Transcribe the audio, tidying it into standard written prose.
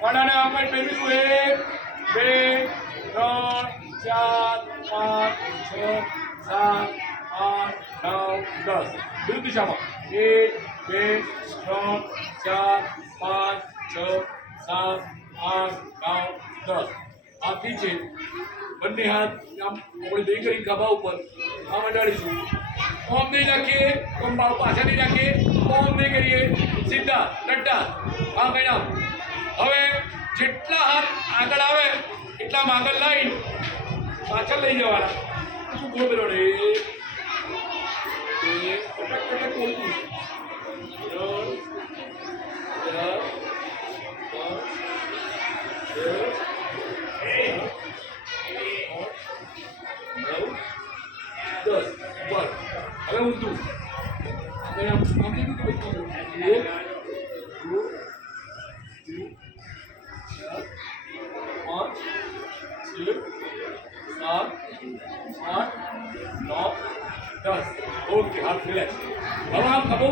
પાડાને આપણે પહેરીશું 1 2 3 4 5 6 7 8 9 10 વિરુદ્ધ દિશામાં 1 2 3 4 5 6 7 8 9 10 આથી છે બંને હાથ આમ આપણે દઈ કરી ખભા ઉપર આમ અડાડીશું ઓમ નહીં નાખીએ ઓમ પાછા નહીં નાખીએ ઓમ નહીં કરીએ સીધા ડટ્ટા આ કઈ નામ હવે જેટલા હાથ આગળ આવે એટલા આગળ લાઈન પાછળ લઈ જવાના શું ગોળ પેલો રે કટક કટક બોલતું 10 બસ હવે ઊંધું આમ નહીં કીધું 1 2 3 4 5 6 7 8 9 10 ઓકે હાથ રિલેક્સ હવે આમ ખભો